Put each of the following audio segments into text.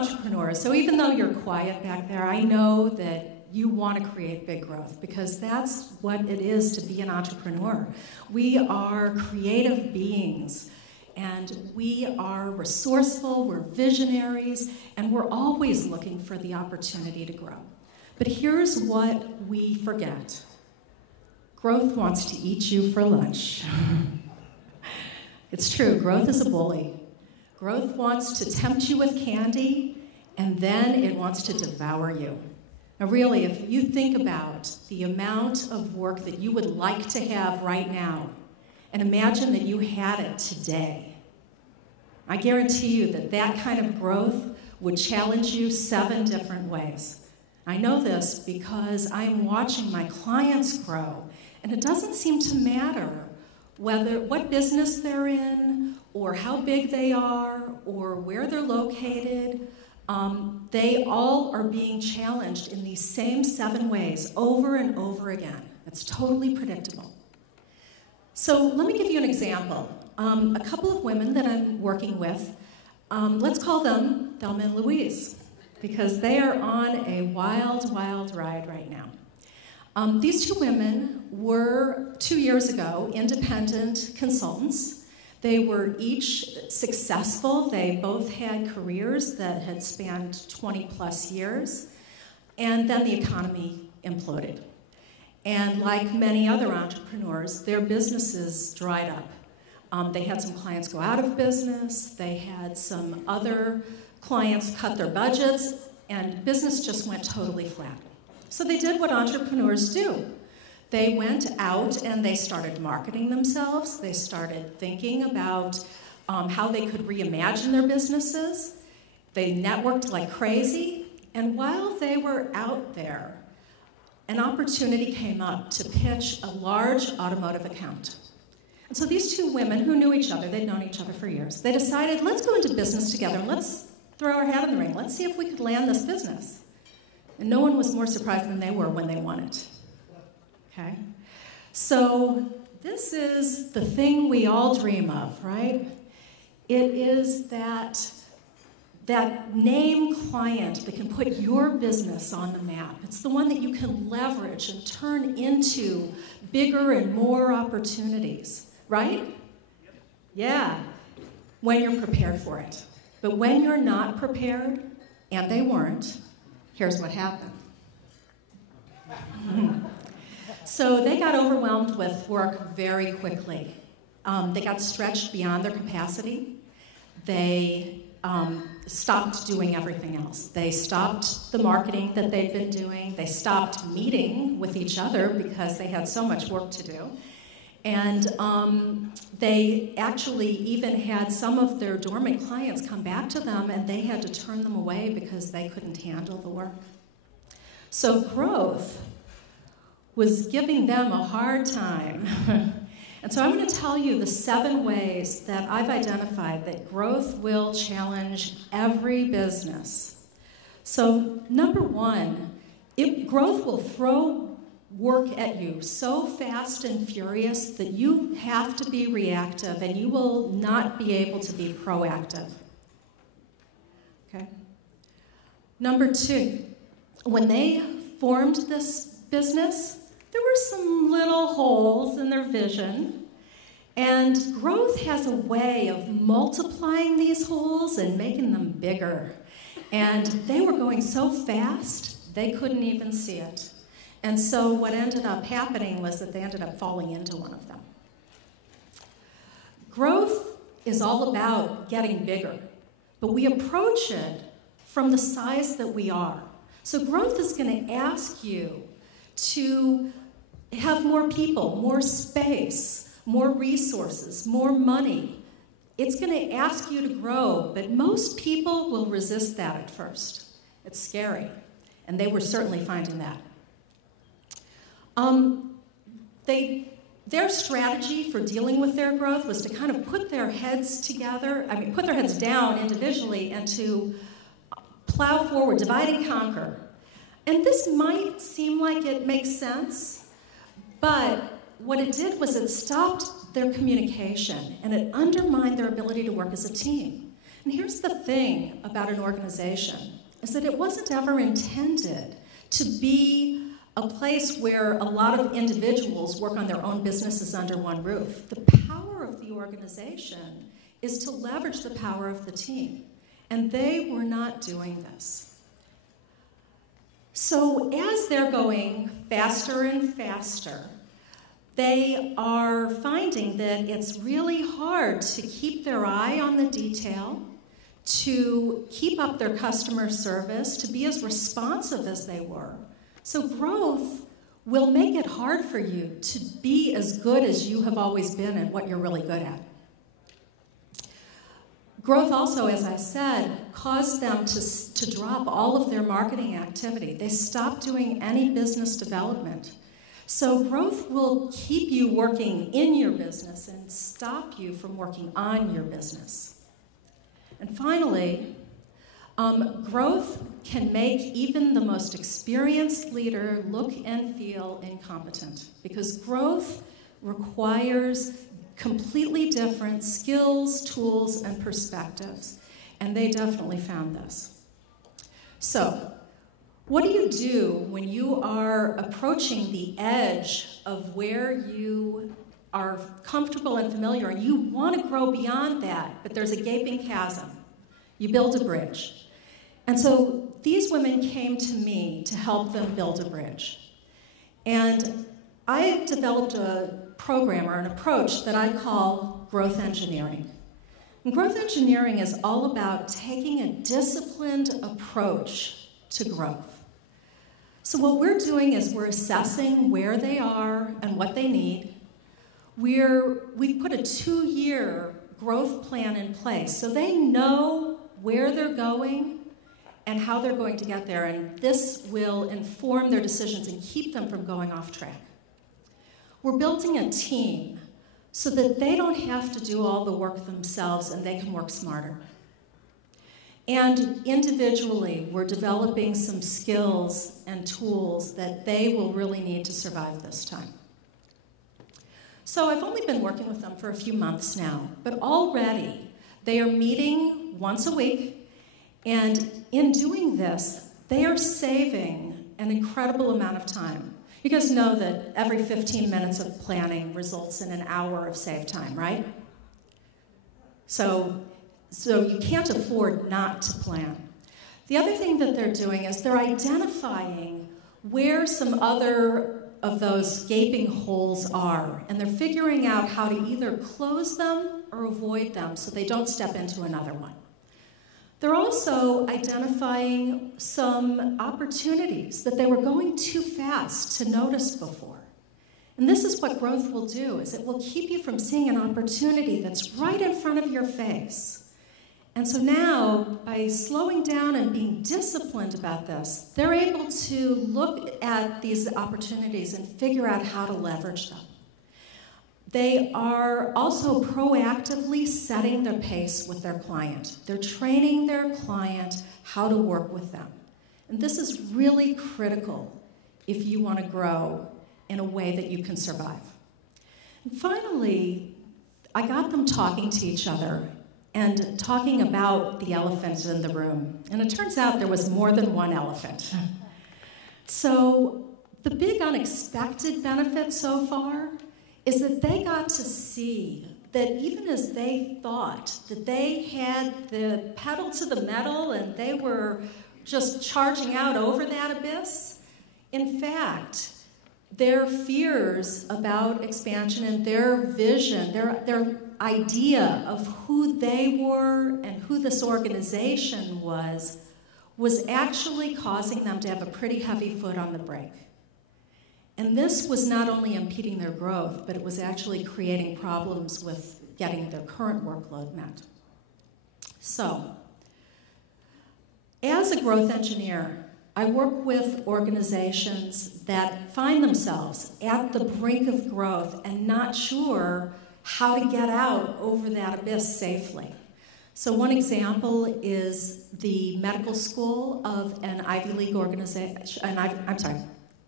entrepreneurs, so even though you're quiet back there, I know that you want to create big growth because that's what it is to be an entrepreneur. We are creative beings, and we are resourceful, we're visionaries, and we're always looking for the opportunity to grow. But here's what we forget. Growth wants to eat you for lunch. It's true, growth is a bully. Growth wants to tempt you with candy, and then it wants to devour you. Now really, if you think about the amount of work that you would like to have right now, and imagine that you had it today, I guarantee you that that kind of growth would challenge you 7 different ways. I know this because I'm watching my clients grow, and it doesn't seem to matter what business they're in, or how big they are, or where they're located. They all are being challenged in these same 7 ways over and over again. It's totally predictable. So let me give you an example. A couple of women that I'm working with, let's call them Thelma and Louise, because they are on a wild, wild ride right now. These 2 women were, 2 years ago, independent consultants. They were each successful. They both had careers that had spanned 20 plus years. And then the economy imploded. And like many other entrepreneurs, their businesses dried up. They had some clients go out of business. They had some other clients cut their budgets, and business just went totally flat. So they did what entrepreneurs do. They went out and they started marketing themselves. They started thinking about how they could reimagine their businesses. They networked like crazy. And while they were out there, an opportunity came up to pitch a large automotive account. And so these 2 women who knew each other, they'd known each other for years, they decided, let's go into business together and let's throw our hat in the ring. Let's see if we could land this business. And no one was more surprised than they were when they won it. Okay? So this is the thing we all dream of, right? It is that name client that can put your business on the map. It's the one that you can leverage and turn into bigger and more opportunities, right? Yeah, when you're prepared for it. But when you're not prepared, and they weren't, here's what happened. So they got overwhelmed with work very quickly. They got stretched beyond their capacity. They stopped doing everything else. They stopped the marketing that they'd been doing. They stopped meeting with each other because they had so much work to do. And they actually even had some of their dormant clients come back to them, and they had to turn them away because they couldn't handle the work. So growth was giving them a hard time. And so I'm going to tell you the 7 ways that I've identified that growth will challenge every business. So number 1, growth will throw work at you so fast and furious that you have to be reactive and you will not be able to be proactive. Okay? Number 2, when they formed this business, there were some little holes in their vision, and growth has a way of multiplying these holes and making them bigger. And they were going so fast, they couldn't even see it. And so what ended up happening was that they ended up falling into one of them. Growth is all about getting bigger, but we approach it from the size that we are. So growth is going to ask you to have more people, more space, more resources, more money. It's going to ask you to grow, but most people will resist that at first. It's scary, and they were certainly finding that. Their strategy for dealing with their growth was to kind of put their heads together, put their heads down individually and to plow forward, divide and conquer. And this might seem like it makes sense, but what it did was it stopped their communication and it undermined their ability to work as a team. And here's the thing about an organization, is that it wasn't ever intended to be a place where a lot of individuals work on their own businesses under one roof. The power of the organization is to leverage the power of the team. And they were not doing this. So as they're going faster and faster, they are finding that it's really hard to keep their eye on the detail, to keep up their customer service, to be as responsive as they were. So growth will make it hard for you to be as good as you have always been at what you're really good at. Growth also, as I said, caused them to drop all of their marketing activity. They stopped doing any business development. So growth will keep you working in your business and stop you from working on your business. And finally, growth can make even the most experienced leader look and feel incompetent, because growth requires completely different skills, tools, and perspectives. And they definitely found this. So, what do you do when you are approaching the edge of where you are comfortable and familiar and you want to grow beyond that, but there's a gaping chasm? You build a bridge. And so these women came to me to help them build a bridge. And I developed a program or an approach that I call growth engineering. And growth engineering is all about taking a disciplined approach to growth. So what we're doing is we're assessing where they are and what they need. We've put a 2-year growth plan in place so they know where they're going and how they're going to get there, and this will inform their decisions and keep them from going off track. We're building a team so that they don't have to do all the work themselves and they can work smarter. And individually, we're developing some skills and tools that they will really need to survive this time. So I've only been working with them for a few months now, but already they are meeting once a week, and in doing this, they are saving an incredible amount of time. You guys know that every 15 minutes of planning results in an hour of save time, right? So you can't afford not to plan. The other thing that they're doing is they're identifying where some other of those gaping holes are, and they're figuring out how to either close them or avoid them so they don't step into another one. They're also identifying some opportunities that they were going too fast to notice before. And this is what growth will do, is it will keep you from seeing an opportunity that's right in front of your face. And so now, by slowing down and being disciplined about this, they're able to look at these opportunities and figure out how to leverage them. They are also proactively setting their pace with their client. They're training their client how to work with them. And this is really critical if you want to grow in a way that you can survive. And finally, I got them talking to each other and talking about the elephant in the room. And it turns out there was more than one elephant. So the big unexpected benefit so far is that they got to see that even as they thought that they had the pedal to the metal and they were just charging out over that abyss, in fact, their fears about expansion and their vision, their idea of who they were and who this organization was actually causing them to have a pretty heavy foot on the brake. And this was not only impeding their growth, but it was actually creating problems with getting their current workload met. So, as a growth engineer, I work with organizations that find themselves at the brink of growth and not sure how to get out over that abyss safely. So one example is the medical school of an Ivy League organization,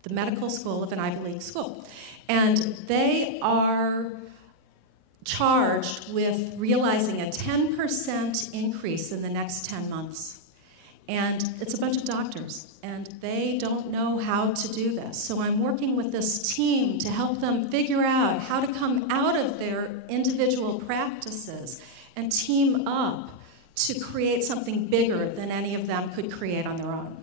the medical school of an Ivy League school. And they are charged with realizing a 10% increase in the next 10 months. And it's a bunch of doctors, and they don't know how to do this. So I'm working with this team to help them figure out how to come out of their individual practices and team up to create something bigger than any of them could create on their own.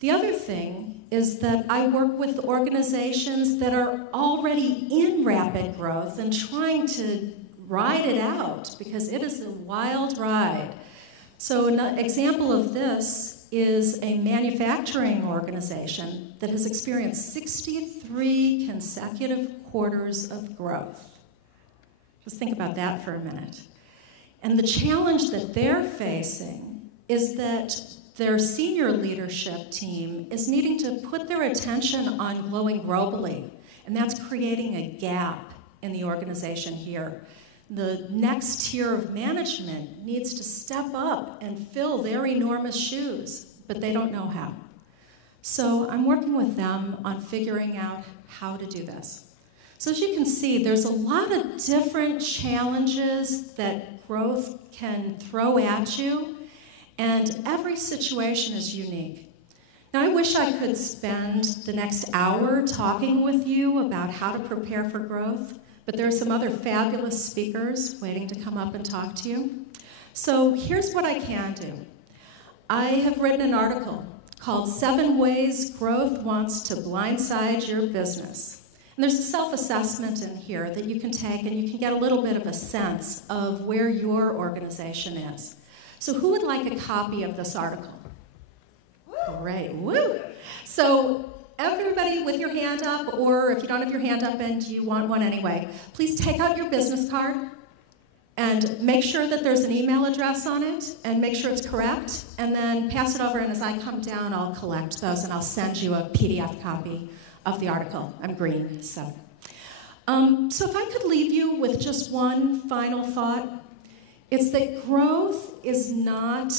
The other thing is that I work with organizations that are already in rapid growth and trying to ride it out, because it is a wild ride. So an example of this is a manufacturing organization that has experienced 63 consecutive quarters of growth. Just think about that for a minute. And the challenge that they're facing is that their senior leadership team is needing to put their attention on growing globally, and that's creating a gap in the organization here. The next tier of management needs to step up and fill their enormous shoes, but they don't know how. So I'm working with them on figuring out how to do this. So as you can see, there's a lot of different challenges that growth can throw at you, and every situation is unique. Now, I wish I could spend the next hour talking with you about how to prepare for growth, but there are some other fabulous speakers waiting to come up and talk to you. So here's what I can do. I have written an article called 7 Ways Growth Wants to Blindside Your Business. And there's a self-assessment in here that you can take, and you can get a little bit of a sense of where your organization is. So who would like a copy of this article? Great, woo! So everybody with your hand up, or if you don't have your hand up and you want one anyway, please take out your business card and make sure that there's an email address on it, and make sure it's correct, and then pass it over, and as I come down, I'll collect those, and I'll send you a PDF copy of the article. I'm green, so. So if I could leave you with just one final thought, it's that growth is not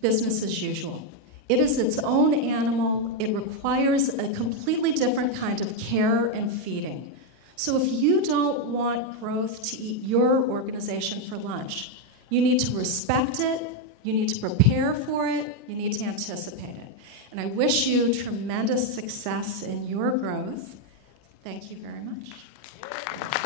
business as usual. It is its own animal. It requires a completely different kind of care and feeding. So if you don't want growth to eat your organization for lunch, you need to respect it, you need to prepare for it, you need to anticipate it. And I wish you tremendous success in your growth. Thank you very much.